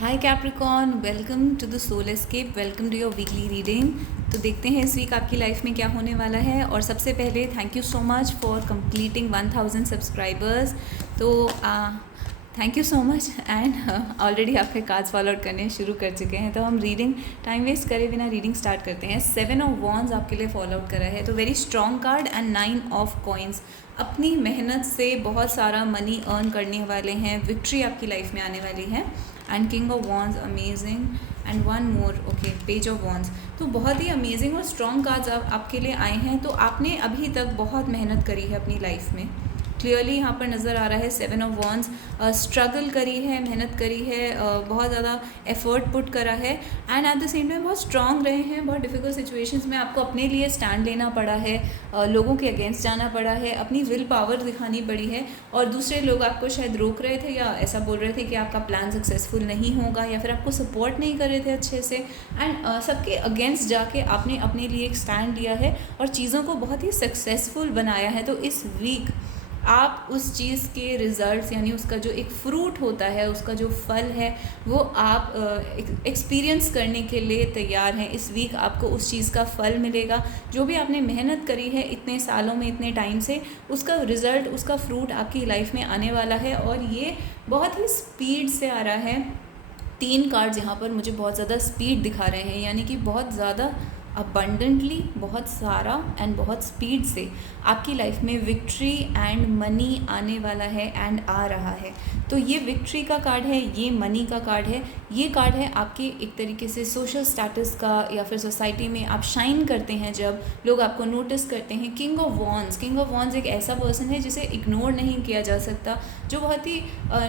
Hi Capricorn, welcome to the soul escape, welcome to your weekly reading. तो देखते हैं इस वीक आपकी लाइफ में क्या होने वाला है। और सबसे पहले thank you so much for completing 1000 subscribers. तो thank you so much and already आपके कार्ड्स फॉलो आउट करने शुरू कर चुके हैं। तो हम रीडिंग टाइम वेस्ट करे बिना रीडिंग स्टार्ट करते हैं। 7 ऑफ वॉन्ड्स आपके लिए फॉलो आउट करा है, तो very strong card. And 9 of coins, अपनी मेहनत से बहुत सारा मनी अर्न करने वाले हैं, विक्ट्री आपकी लाइफ में आने वाली है। And king of wands, amazing. And one more, okay, page of wands. तो बहुत ही अमेजिंग और स्ट्रॉन्ग कार्ड्स आपके लिए आए हैं। तो आपने अभी तक बहुत मेहनत करी है अपनी लाइफ में, क्लियरली यहाँ पर नज़र आ रहा है। 7 ऑफ वॉन्ड्स, स्ट्रगल करी है, मेहनत करी है, बहुत ज़्यादा एफर्ट पुट करा है। And eight the same time बहुत स्ट्रांग रहे हैं। बहुत डिफ़िकल्ट सिचुएशंस में आपको अपने लिए स्टैंड लेना पड़ा है, लोगों के अगेंस्ट जाना पड़ा है, अपनी विल पावर दिखानी पड़ी है। और दूसरे लोग आपको शायद रोक रहे थे या ऐसा बोल रहे थे कि आपका प्लान सक्सेसफुल नहीं होगा, या फिर आपको सपोर्ट नहीं कर रहे थे अच्छे से। एंड सबके अगेंस्ट जाके आपने अपने लिए एक स्टैंड लिया है और चीज़ों को बहुत ही सक्सेसफुल बनाया है। तो इस वीक आप उस चीज़ के रिज़ल्ट्स, यानी उसका जो एक फ्रूट होता है, उसका जो फल है, वो आप एक्सपीरियंस करने के लिए तैयार हैं। इस वीक आपको उस चीज़ का फल मिलेगा। जो भी आपने मेहनत करी है इतने सालों में, इतने टाइम से, उसका रिज़ल्ट, उसका फ्रूट आपकी लाइफ में आने वाला है। और ये बहुत ही स्पीड से आ रहा है। 3 कार्ड्स यहाँ पर मुझे बहुत ज़्यादा स्पीड दिखा रहे हैं, यानी कि बहुत ज़्यादा अबंडेंटली, बहुत सारा एंड बहुत स्पीड से आपकी लाइफ में विक्ट्री एंड मनी आने वाला है एंड आ रहा है। तो ये विक्ट्री का कार्ड है, ये मनी का कार्ड है। ये कार्ड है आपके एक तरीके से सोशल स्टेटस का, या फिर सोसाइटी में आप शाइन करते हैं जब लोग आपको नोटिस करते हैं। King of wands, king of wands एक ऐसा पर्सन है जिसे इग्नोर नहीं किया जा सकता, जो बहुत ही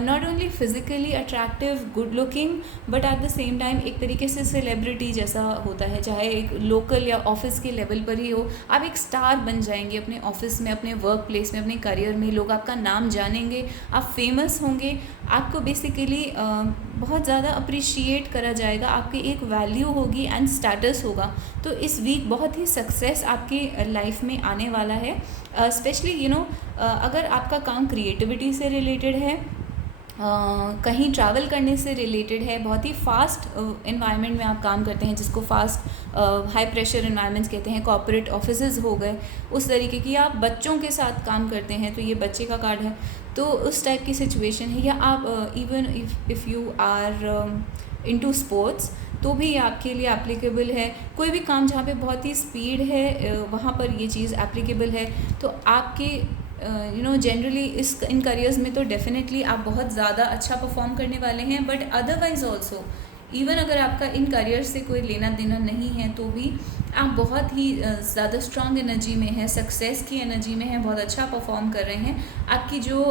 not only physically attractive, good looking, but at the same time एक तरीके से सेलिब्रिटी जैसा होता है। चाहे एक लोकल या ऑफिस के लेवल पर ही हो, आप एक स्टार बन जाएंगे अपने ऑफिस में, अपने वर्क प्लेस में, अपने करियर में। लोग आपका नाम जानेंगे, आप फेमस होंगे, आपको बेसिकली बहुत ज़्यादा अप्रिशिएट करा जाएगा, आपकी एक वैल्यू होगी एंड स्टेटस होगा। तो इस वीक बहुत ही सक्सेस आपकी लाइफ में आने वाला है। स्पेशली अगर आपका काम क्रिएटिविटी से रिलेटेड है, कहीं ट्रैवल करने से रिलेटेड है, बहुत ही फास्ट इन्वायरमेंट में आप काम करते हैं, जिसको फास्ट हाई प्रेशर इन्वायरमेंट्स कहते हैं, कॉर्पोरेट ऑफिसेज हो गए, उस तरीके की, आप बच्चों के साथ काम करते हैं, तो ये बच्चे का कार्ड है। तो उस टाइप की सिचुएशन है। या आप even if you are into sports, तो भी आपके लिए एप्लीकेबल है। कोई भी काम जहाँ पे बहुत ही स्पीड है, वहाँ पर ये चीज़ एप्लीकेबल है। तो आपके जनरली इन करियर्स में तो डेफिनेटली आप बहुत ज़्यादा अच्छा परफॉर्म करने वाले हैं। बट अदरवाइज ऑल्सो, इवन अगर आपका इन करियर से कोई लेना देना नहीं है, तो भी आप बहुत ही ज़्यादा स्ट्रॉन्ग एनर्जी में हैं, सक्सेस की एनर्जी में हैं, बहुत अच्छा परफॉर्म कर रहे हैं। आपकी जो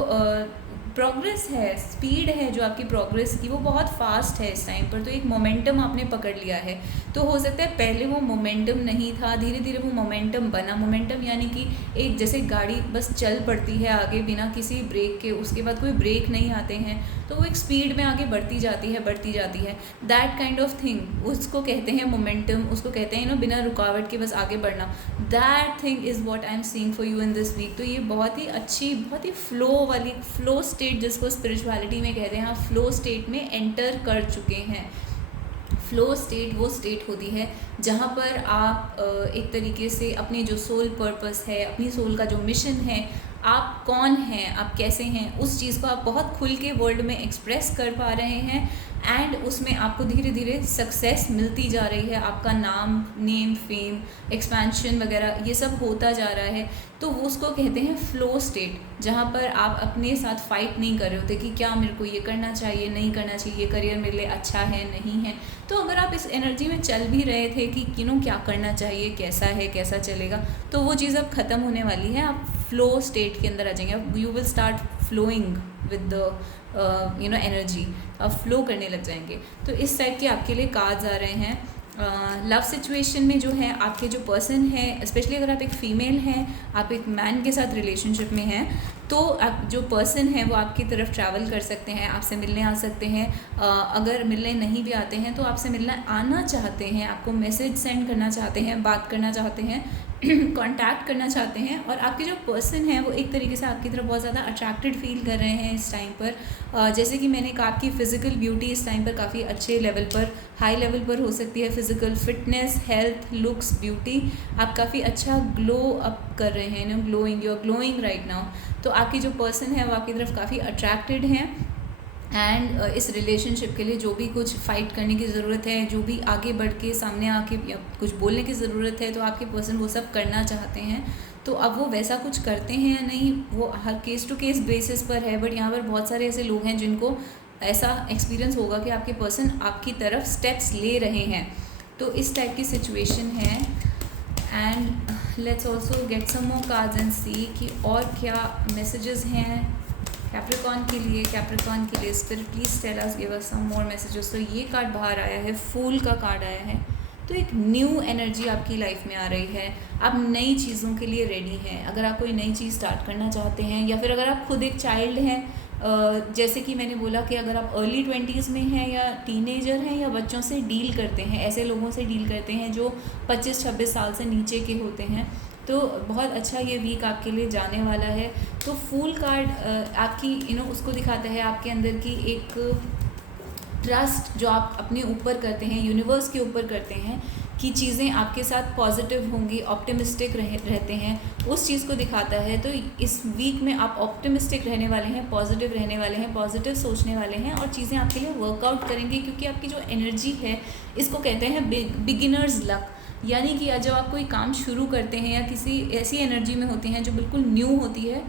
प्रोग्रेस है, स्पीड है जो आपकी प्रोग्रेस की, वो बहुत फास्ट है इस टाइम पर। तो एक मोमेंटम आपने पकड़ लिया है। तो हो सकता है पहले वो मोमेंटम नहीं था, धीरे धीरे वो मोमेंटम बना। मोमेंटम यानी कि एक जैसे गाड़ी बस चल पड़ती है आगे बिना किसी ब्रेक के, उसके बाद कोई ब्रेक नहीं आते हैं, तो वो एक स्पीड में आगे बढ़ती जाती है। दैट काइंड ऑफ थिंग, उसको कहते हैं मोमेंटम, उसको कहते हैं बिना रुकावट के बस आगे बढ़ना। That thing is what I am seeing for you in this week. तो ये बहुत ही अच्छी, बहुत ही फ्लो वाली, फ्लो स्टेट जिसको स्पिरिचुअलिटी में कहते हैं, आप फ्लो स्टेट में एंटर कर चुके हैं। फ्लो स्टेट वो स्टेट होती है जहाँ पर आप एक तरीके से अपने जो सोल पर्पस है, अपनी सोल का जो मिशन है, आप कौन हैं, आप कैसे हैं, उस चीज़ को आप बहुत खुल के वर्ल्ड में एक्सप्रेस कर पा रहे हैं। एंड उसमें आपको धीरे धीरे सक्सेस मिलती जा रही है। आपका नाम, नेम, फेम, एक्सपेंशन वगैरह ये सब होता जा रहा है। तो वो उसको कहते हैं फ्लो स्टेट, जहाँ पर आप अपने साथ फाइट नहीं कर रहे होते कि क्या मेरे को ये करना चाहिए, नहीं करना चाहिए, करियर मेरे लिए अच्छा है, नहीं है। तो अगर आप इस एनर्जी में चल भी रहे थे कि क्या करना चाहिए, कैसा है, कैसा चलेगा, तो वो चीज़ अब ख़त्म होने वाली है। आप फ्लो स्टेट के अंदर आ जाएंगे। You will start flowing with the energy, आप फ्लो करने लग जाएंगे। तो इस टाइप के आपके लिए कार्ड्स आ रहे हैं। लव सिचुएशन में जो है, आपके जो पर्सन है, स्पेशली अगर आप एक फ़ीमेल हैं, आप एक मैन के साथ रिलेशनशिप में हैं, तो आप जो पर्सन है वो आपकी तरफ ट्रैवल कर सकते हैं, आपसे मिलने आ सकते हैं। अगर मिलने नहीं भी आते हैं तो आपसे मिलना आना चाहते हैं, आपको मैसेज सेंड करना चाहते हैं, बात करना चाहते हैं, कांटेक्ट करना चाहते हैं और आपके जो पर्सन है वो एक तरीके से आपकी तरफ बहुत ज़्यादा अट्रैक्टेड फील कर रहे हैं इस टाइम पर। जैसे कि मैंने कहा, आपकी फ़िज़िकल ब्यूटी इस टाइम पर काफ़ी अच्छे लेवल पर, हाई लेवल पर हो सकती है। Physical fitness, health, looks, beauty, आप काफ़ी अच्छा ग्लो अप कर रहे हैं, glowing, you are glowing right now. तो आपकी जो पर्सन है वो आपकी तरफ काफ़ी अट्रैक्टेड हैं एंड इस रिलेशनशिप के लिए जो भी कुछ फ़ाइट करने की ज़रूरत है, जो भी आगे बढ़ के सामने आके या कुछ बोलने की ज़रूरत है, तो आपके पर्सन वो सब करना चाहते हैं। तो अब वो वैसा कुछ करते हैं या नहीं, वो हर केस टू केस बेसिस पर है। बट यहाँ पर बहुत सारे ऐसे लोग हैं जिनको ऐसा एक्सपीरियंस होगा कि आपके पर्सन आपकी तरफ स्टेप्स ले रहे हैं। तो इस टाइप की सिचुएशन है। And let's also get some more cards and see कि और क्या मैसेजेस हैं कैप्रिकॉर्न के लिए। कैप्रिकॉर्न के लिए spirit please tell us, give us some more messages. तो ये कार्ड बाहर आया है, फूल का कार्ड आया है। तो एक न्यू एनर्जी आपकी लाइफ में आ रही है, आप नई चीज़ों के लिए रेडी हैं। अगर आप कोई नई चीज़ स्टार्ट करना चाहते हैं या फिर अगर आप खुद एक चाइल्ड हैं, जैसे कि मैंने बोला कि अगर आप अर्ली 20s में हैं या टीनेजर हैं या बच्चों से डील करते हैं, ऐसे लोगों से डील करते हैं जो 25-26 साल से नीचे के होते हैं, तो बहुत अच्छा ये वीक आपके लिए जाने वाला है। तो फूल कार्ड आपकी उसको दिखाता है आपके अंदर की एक ट्रस्ट जो आप अपने ऊपर करते हैं, यूनिवर्स के ऊपर करते हैं कि चीज़ें आपके साथ पॉजिटिव होंगी, ऑप्टिमिस्टिक रहते हैं, उस चीज़ को दिखाता है। तो इस वीक में आप ऑप्टिमिस्टिक रहने वाले हैं, पॉजिटिव रहने वाले हैं, पॉजिटिव सोचने वाले हैं और चीज़ें आपके लिए वर्कआउट करेंगी, क्योंकि आपकी जो एनर्जी है इसको कहते हैं बिगिनर्स लक। यानी कि जब आप कोई काम शुरू करते हैं या किसी ऐसी एनर्जी में होते हैं जो बिल्कुल न्यू होती है,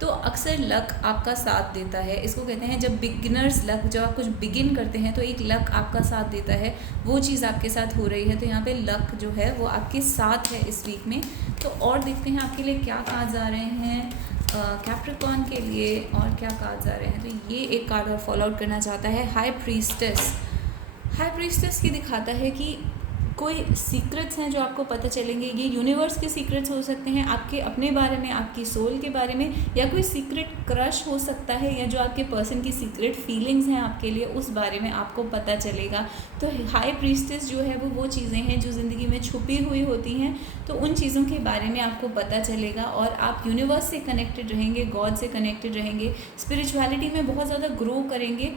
तो अक्सर लक आपका साथ देता है। इसको कहते हैं जब बिगिनर्स लक, जब आप कुछ बिगिन करते हैं तो एक लक आपका साथ देता है, वो चीज़ आपके साथ हो रही है। तो यहाँ पे लक जो है वो आपके साथ है इस वीक में। तो और देखते हैं आपके लिए क्या कार्ड्स आ रहे हैं कैप्रिकॉर्न के लिए, और क्या कार्ड्स आ रहे हैं। तो ये एक कार्ड और फॉलो आउट करना चाहता है, हाई प्रीस्टेस। हाई प्रीस्टेस की दिखाता है कि कोई सीक्रेट्स हैं जो आपको पता चलेंगे। ये यूनिवर्स के सीक्रेट्स हो सकते हैं, आपके अपने बारे में, आपकी सोल के बारे में, या कोई सीक्रेट क्रश हो सकता है, या जो आपके पर्सन की सीक्रेट फीलिंग्स हैं आपके लिए, उस बारे में आपको पता चलेगा। तो हाई प्रीस्टेस जो है वो चीज़ें हैं जो ज़िंदगी में छुपी हुई होती हैं, तो उन चीज़ों के बारे में आपको पता चलेगा और आप यूनिवर्स से कनेक्टेड रहेंगे, गॉड से कनेक्टेड रहेंगे, स्पिरिचुअलिटी में बहुत ज़्यादा ग्रो करेंगे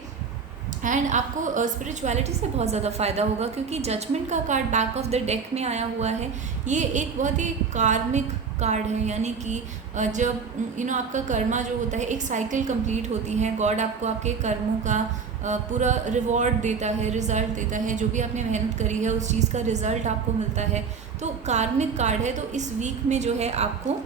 एंड आपको स्पिरिचुअलिटी से बहुत ज़्यादा फ़ायदा होगा, क्योंकि जजमेंट का card back of the deck में आया हुआ है। ये एक बहुत ही कार्मिक कार्ड है, यानी कि जब आपका कर्मा जो होता है, एक साइकिल कंप्लीट होती है, गॉड आपको आपके कर्मों का पूरा रिवॉर्ड देता है, रिज़ल्ट देता है, जो भी आपने मेहनत करी है उस चीज़ का रिज़ल्ट आपको मिलता है। तो कार्मिक कार्ड है। तो इस वीक में जो है आपको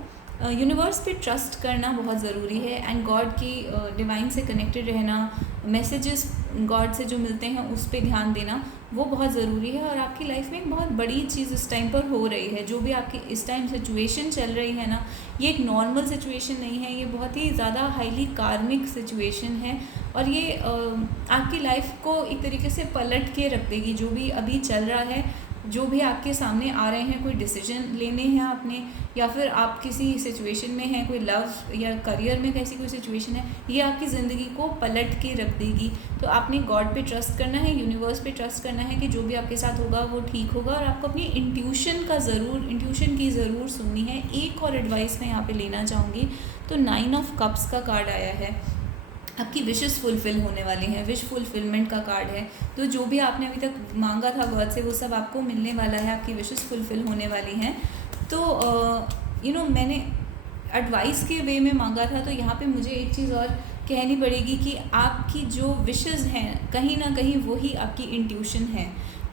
यूनिवर्स पे ट्रस्ट करना बहुत ज़रूरी है एंड गॉड की डिवाइन से कनेक्टेड रहना, मैसेजेस गॉड से जो मिलते हैं उस पे ध्यान देना वो बहुत ज़रूरी है। और आपकी लाइफ में एक बहुत बड़ी चीज़ इस टाइम पर हो रही है, जो भी आपकी इस टाइम सिचुएशन चल रही है ना, ये एक नॉर्मल सिचुएशन नहीं है, ये बहुत ही ज़्यादा हाईली कार्मिक सिचुएशन है और ये आपकी लाइफ को एक तरीके से पलट के रख देगी। जो भी अभी चल रहा है, जो भी आपके सामने आ रहे हैं, कोई डिसीजन लेने हैं आपने, या फिर आप किसी सिचुएशन में हैं, कोई लव या करियर में कैसी कोई सिचुएशन है, ये आपकी ज़िंदगी को पलट के रख देगी। तो आपने गॉड पे ट्रस्ट करना है, यूनिवर्स पे ट्रस्ट करना है कि जो भी आपके साथ होगा वो ठीक होगा। और आपको अपनी इंट्यूशन की ज़रूर सुननी है। एक और एडवाइस मैं यहाँ पे लेना चाहूँगी। तो 9 ऑफ कप्स का कार्ड आया है, आपकी विशेस फुलफ़िल होने वाली हैं, विश फुलफिलमेंट का कार्ड है। तो जो भी आपने अभी तक मांगा था गॉड से वो सब आपको मिलने वाला है, आपकी विशेस फुलफ़िल होने वाली हैं। तो मैंने एडवाइस के वे में मांगा था, तो यहाँ पे मुझे एक चीज़ और कहनी पड़ेगी कि आपकी जो विशेस हैं कहीं ना कहीं वही आपकी इंट्यूशन है।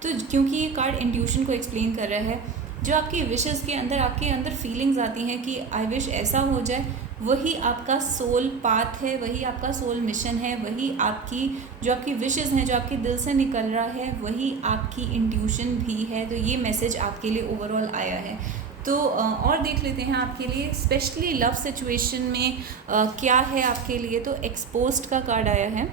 तो क्योंकि ये कार्ड इंट्यूशन को एक्सप्लेन कर रहा है, जो आपकी विशेस के अंदर आपके अंदर फीलिंग्स आती हैं कि आई विश ऐसा हो जाए, वही आपका सोल पाथ है, वही आपका सोल मिशन है, वही आपकी जो आपकी विशेस हैं, जो आपके दिल से निकल रहा है, वही आपकी इंट्यूशन भी है। तो ये मैसेज आपके लिए ओवरऑल आया है। तो और देख लेते हैं आपके लिए स्पेशली लव सिचुएशन में क्या है आपके लिए। तो एक्सपोज्ड का कार्ड आया है।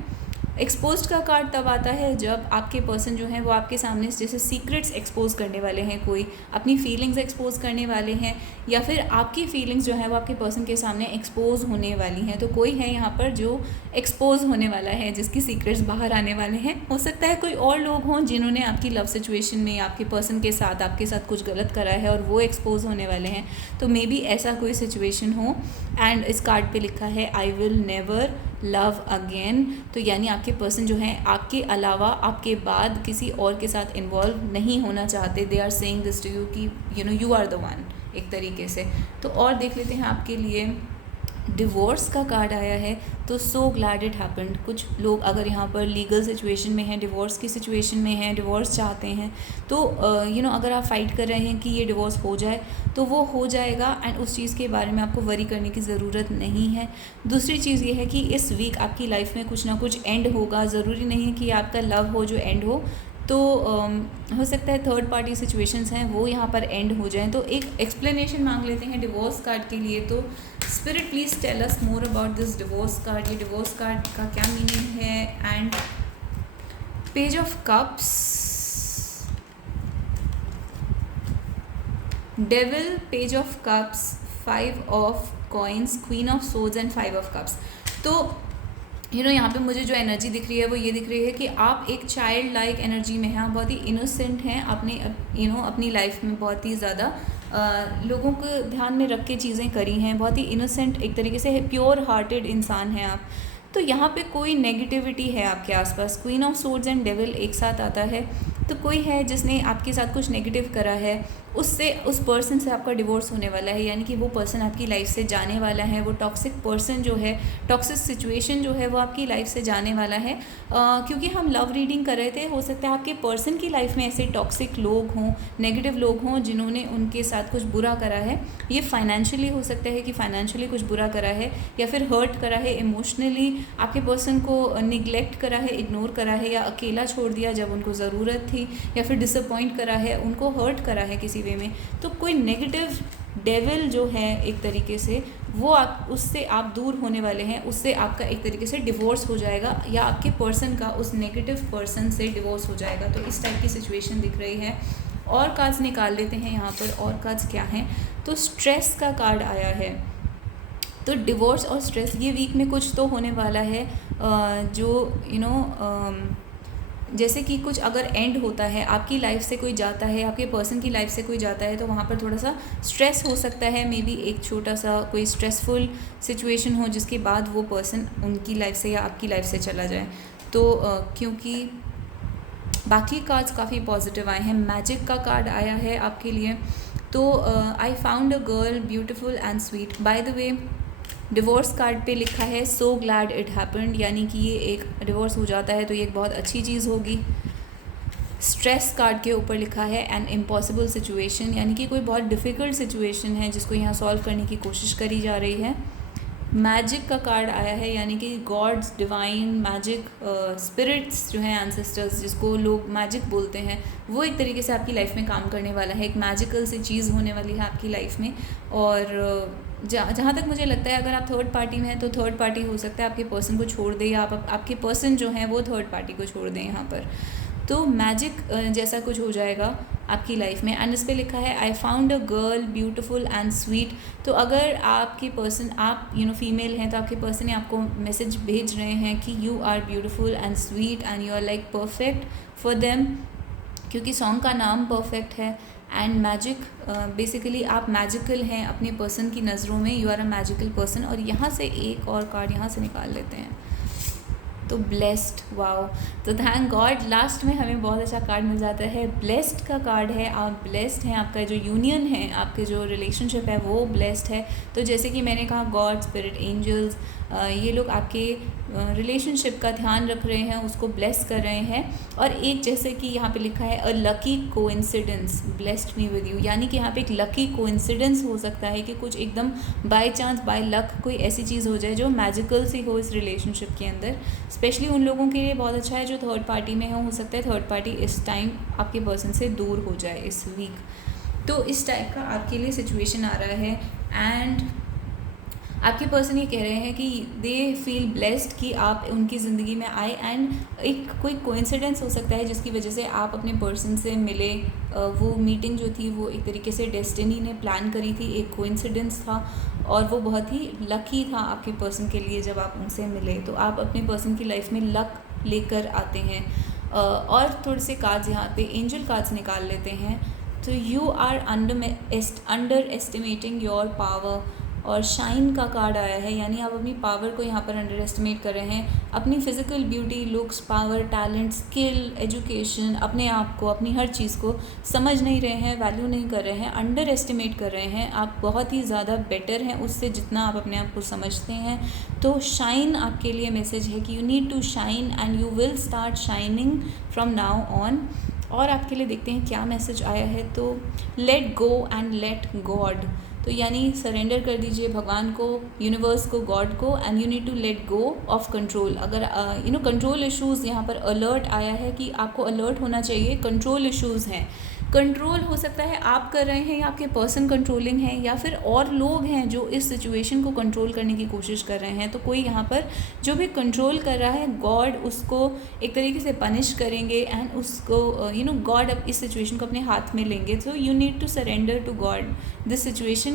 एक्सपोज्ड का कार्ड तब आता है जब आपके पर्सन जो हैं वो आपके सामने जैसे सीक्रेट्स एक्सपोज करने वाले हैं, कोई अपनी फीलिंग्स एक्सपोज करने वाले हैं, या फिर आपकी फीलिंग्स जो हैं वो आपके पर्सन के सामने एक्सपोज होने वाली हैं। तो कोई है यहाँ पर जो एक्सपोज होने वाला है, जिसकी सीक्रेट्स बाहर आने वाले हैं। हो सकता है कोई और लोग हों जिन्होंने आपकी लव सिचुएशन में आपके पर्सन के साथ आपके साथ कुछ गलत करा है और वो एक्सपोज होने वाले हैं। तो मे बी ऐसा कोई सिचुएशन हो। एंड इस कार्ड पे लिखा है I will never love again. तो यानी आपके पर्सन जो हैं आपके अलावा आपके बाद किसी और के साथ इन्वॉल्व नहीं होना चाहते। They are saying this to you कि यू आर द वन, एक तरीके से। तो और देख लेते हैं आपके लिए डिवोर्स का कार्ड आया है। तो सो ग्लैड इट हैपेंड। कुछ लोग अगर यहाँ पर लीगल सिचुएशन में हैं, डिवोर्स की सिचुएशन में हैं, डिवोर्स चाहते हैं, तो अगर आप फाइट कर रहे हैं कि ये डिवोर्स हो जाए तो वो हो जाएगा। एंड उस चीज़ के बारे में आपको वरी करने की ज़रूरत नहीं है। दूसरी चीज़ ये है कि इस वीक आपकी लाइफ में कुछ ना कुछ एंड होगा। ज़रूरी नहीं है कि आपका लव हो जो एंड हो। तो हो सकता है थर्ड पार्टी सिचुएशंस हैं वो यहाँ पर एंड हो जाएं। तो एक एक्सप्लेनेशन मांग लेते हैं डिवोर्स कार्ड के लिए। तो spirit please tell us more about this divorce card. ये डिवोर्स कार्ड का क्या मीनिंग है। And page of cups, devil, page of cups, 5 of coins, queen of swords and 5 of cups. तो यहाँ पे मुझे जो एनर्जी दिख रही है वो ये दिख रही है कि आप एक चाइल्ड लाइक एनर्जी में हैं। आप बहुत ही इनोसेंट हैं। आपने अपनी लाइफ में बहुत ही ज़्यादा लोगों को ध्यान में रख के चीज़ें करी हैं। बहुत ही इनोसेंट, एक तरीके से प्योर हार्टेड इंसान हैं आप। तो यहाँ पे कोई नेगेटिविटी है आपके आसपास। Queen of swords and devil एक साथ आता है। तो कोई है जिसने आपके साथ कुछ नेगेटिव करा है, उससे उस पर्सन से आपका डिवोर्स होने वाला है। यानी कि वो पर्सन आपकी लाइफ से जाने वाला है। वो टॉक्सिक पर्सन जो है, टॉक्सिक सिचुएशन जो है वो आपकी लाइफ से जाने वाला है। क्योंकि हम लव रीडिंग कर रहे थे, हो सकता है आपके पर्सन की लाइफ में ऐसे टॉक्सिक लोग हों, नेगेटिव लोग हों जिन्होंने उनके साथ कुछ बुरा करा है। ये फाइनेंशियली हो सकता है कि फाइनेंशियली कुछ बुरा करा है, या फिर हर्ट करा है इमोशनली, आपके पर्सन को निगलेक्ट करा है, इग्नोर करा है, या अकेला छोड़ दिया जब उनको ज़रूरत थी, या फिर डिसअपॉइंट करा है, उनको हर्ट करा है किसी वे में। तो कोई नेगेटिव डेविल जो है एक तरीके से वो उससे आप दूर होने वाले हैं। उससे आपका एक तरीके से डिवोर्स हो जाएगा, या आपके पर्सन का उस नेगेटिव पर्सन से डिवोर्स हो जाएगा। तो इस टाइप की सिचुएशन दिख रही है। और कार्ड्स निकाल लेते हैं यहाँ पर। और कार्ड्स क्या हैं। तो स्ट्रेस का कार्ड आया है। तो डिवोर्स और स्ट्रेस, ये वीक में कुछ तो होने वाला है जो जैसे कि कुछ अगर एंड होता है, आपकी लाइफ से कोई जाता है, आपके पर्सन की लाइफ से कोई जाता है, तो वहाँ पर थोड़ा सा स्ट्रेस हो सकता है। मे बी एक छोटा सा कोई स्ट्रेसफुल सिचुएशन हो जिसके बाद वो पर्सन उनकी लाइफ से या आपकी लाइफ से चला जाए। तो क्योंकि बाकी कार्ड्स काफ़ी पॉजिटिव आए हैं। मैजिक का कार्ड आया है आपके लिए। तो I found a girl beautiful and sweet. By the way, divorce card पे लिखा है सो ग्लैड इट हैपेंड, यानी कि ये एक डिवोर्स हो जाता है तो ये एक बहुत अच्छी चीज़ होगी। स्ट्रेस कार्ड के ऊपर लिखा है एन इम्पॉसिबल सिचुएशन, यानी कि कोई बहुत डिफ़िकल्ट सिचुएशन है जिसको यहाँ सॉल्व करने की कोशिश करी जा रही है। मैजिक का कार्ड आया है, यानी कि गॉड्स, डिवाइन, मैजिक, स्पिरिट्स जो हैं, एंसेस्टर्स जिसको लोग मैजिक बोलते हैं, वो एक तरीके से आपकी लाइफ में काम करने वाला है। एक मैजिकल सी चीज़ होने वाली है आपकी लाइफ में। और जहाँ तक मुझे लगता है, अगर आप थर्ड पार्टी में हैं तो थर्ड पार्टी हो सकता है आपके पर्सन को छोड़ दे, या आपके पर्सन जो हैं वो थर्ड पार्टी को छोड़ दें यहाँ पर। तो मैजिक जैसा कुछ हो जाएगा आपकी लाइफ में। एंड इस पर लिखा है I found a girl beautiful and sweet. तो अगर आपके पर्सन, आप फीमेल हैं, तो आपके पर्सन ने आपको मैसेज भेज रहे हैं कि you are beautiful and sweet and you are like perfect for them, क्योंकि सॉन्ग का नाम परफेक्ट है। एंड मैजिक, बेसिकली आप मैजिकल हैं अपने पर्सन की नज़रों में। You are a magical person. और यहाँ से एक और कार्ड यहाँ से निकाल लेते हैं। तो ब्लेस्ड, वाओ। तो थैंक गॉड, लास्ट में हमें बहुत अच्छा कार्ड मिल जाता है। ब्लेस्ड का कार्ड है। आप ब्लेस्ड हैं, आपका जो यूनियन है, आपके जो रिलेशनशिप है वो ब्लेस्ड है। तो जैसे कि मैंने कहा, गॉड, स्पिरिट, एंजल्स, ये लोग आपके रिलेशनशिप का ध्यान रख रहे हैं, उसको ब्लेस कर रहे हैं। और एक जैसे कि यहाँ पे लिखा है अ lucky coincidence blessed me with you, यानी कि यहाँ पे एक लकी कोइंसिडेंस हो सकता है कि कुछ एकदम बाय चांस, बाय लक कोई ऐसी चीज़ हो जाए जो मैजिकल सी हो इस रिलेशनशिप के अंदर। स्पेशली उन लोगों के लिए बहुत अच्छा है जो थर्ड पार्टी में हो सकता है थर्ड पार्टी इस टाइम आपके पर्सन से दूर हो जाए इस वीक। तो इस टाइप का आपके लिए सिचुएशन आ रहा है। एंड आपके पर्सन ये कह रहे हैं कि दे फील ब्लेस्ड कि आप उनकी ज़िंदगी में आए, एंड एक कोई कोइंसिडेंस हो सकता है जिसकी वजह से आप अपने पर्सन से मिले। वो मीटिंग जो थी वो एक तरीके से डेस्टिनी ने प्लान करी थी, एक कोइंसिडेंस था, और वो बहुत ही लकी था आपके पर्सन के लिए जब आप उनसे मिले। तो आप अपने पर्सन की लाइफ में लक लेकर आते हैं। और थोड़े से कार्ड्स यहाँ पे एंजल कार्ड्स निकाल लेते हैं। तो you are underestimating your power, और शाइन का कार्ड आया है, यानी आप अपनी पावर को यहाँ पर अंडर एस्टिमेट कर रहे हैं। अपनी physical beauty, looks, power, talent, skill, education, अपने आप को, अपनी हर चीज़ को समझ नहीं रहे हैं, वैल्यू नहीं कर रहे हैं, अंडर एस्टिमेट कर रहे हैं। आप बहुत ही ज़्यादा बेटर हैं उससे जितना आप अपने आप को समझते हैं। तो शाइन आपके लिए मैसेज है कि you need to shine and you will start shining from now on. और आपके लिए देखते हैं क्या मैसेज आया है। तो let go and let God, तो यानी सरेंडर कर दीजिए भगवान को, यूनिवर्स को, गॉड को, and you need to let go of control. अगर कंट्रोल इश्यूज़ यहाँ पर अलर्ट आया है कि आपको अलर्ट होना चाहिए, कंट्रोल इश्यूज़ हैं। कंट्रोल हो सकता है आप कर रहे हैं या आपके पर्सन कंट्रोलिंग है, या फिर और लोग हैं जो इस सिचुएशन को कंट्रोल करने की कोशिश कर रहे हैं। तो कोई यहाँ पर जो भी कंट्रोल कर रहा है, गॉड उसको एक तरीके से पनिश करेंगे, एंड उसको गॉड अब इस सिचुएशन को अपने हाथ में लेंगे। तो you need to surrender to God this situation,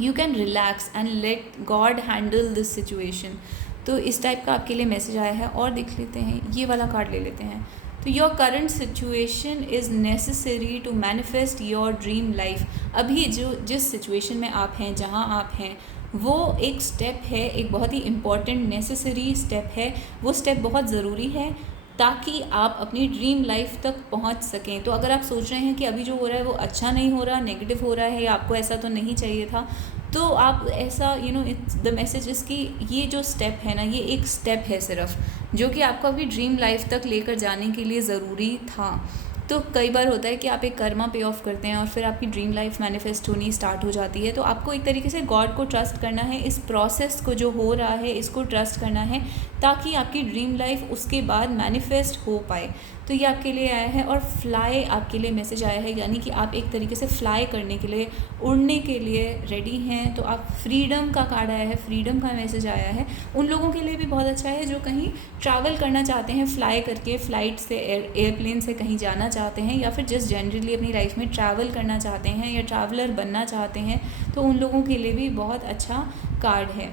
you can relax and let God handle this situation. तो इस टाइप का आपके लिए मैसेज आया है। और देख लेते हैं, ये वाला कार्ड ले लेते हैं। तो your current situation is necessary to manifest your dream life. अभी जिस सिचुएशन में आप हैं, जहाँ आप हैं, वो एक स्टेप है, एक बहुत ही इम्पॉर्टेंट नेसेसरी स्टेप है। वो स्टेप बहुत ज़रूरी है ताकि आप अपनी ड्रीम लाइफ तक पहुंच सकें। तो अगर आप सोच रहे हैं कि अभी जो हो रहा है वो अच्छा नहीं हो रहा, नेगेटिव हो रहा है, या आपको ऐसा तो नहीं चाहिए था, तो आप ऐसा इट्स द मैसेज इज़ कि ये जो स्टेप है ना, ये एक स्टेप है सिर्फ, जो कि आपको अपनी ड्रीम लाइफ तक लेकर जाने के लिए ज़रूरी था। तो कई बार होता है कि आप एक कर्मा पे ऑफ करते हैं और फिर आपकी ड्रीम लाइफ मैनिफेस्ट होनी स्टार्ट हो जाती है। तो आपको एक तरीके से गॉड को ट्रस्ट करना है, इस प्रोसेस को जो हो रहा है इसको ट्रस्ट करना है, ताकि आपकी ड्रीम लाइफ उसके बाद मैनिफेस्ट हो पाए। तो ये आपके लिए आया है। और फ्लाई आपके लिए मैसेज आया है, यानी कि आप एक तरीके से फ्लाई करने के लिए, उड़ने के लिए रेडी हैं। तो आप फ्रीडम का कार्ड आया है, फ्रीडम का मैसेज आया है। उन लोगों के लिए भी बहुत अच्छा है जो कहीं ट्रैवल करना चाहते हैं, फ्लाई करके, फ़्लाइट से, एयरप्लेन से कहीं जाना चाहते हैं, या फिर जस्ट जनरली अपनी लाइफ में ट्रैवल करना चाहते हैं या ट्रैवलर बनना चाहते हैं। तो उन लोगों के लिए भी बहुत अच्छा कार्ड है।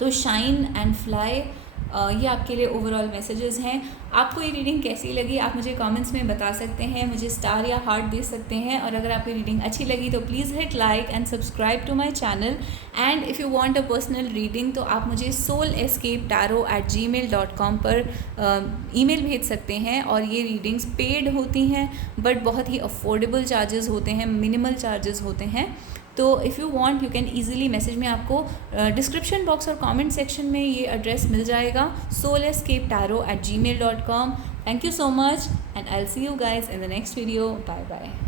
तो शाइन एंड फ्लाई, ये आपके लिए ओवरऑल मैसेजेस हैं। आपको ये रीडिंग कैसी लगी आप मुझे कमेंट्स में बता सकते हैं, मुझे स्टार या हार्ट दे सकते हैं। और अगर आपको रीडिंग अच्छी लगी तो please hit like and subscribe to my channel. And if you want a personal reading तो आप मुझे soulescapetarot@gmail.com पर ईमेल भेज सकते हैं। और ये रीडिंग्स पेड होती हैं, बट बहुत ही अफोर्डेबल चार्जेस होते हैं, मिनिमल चार्जेस होते हैं। तो if you want you can easily message में, आपको डिस्क्रिप्शन बॉक्स और कमेंट सेक्शन में ये एड्रेस मिल जाएगा, soulescapetarot@gmail.com। Thank you so much and I will see you guys in the next video. Bye bye.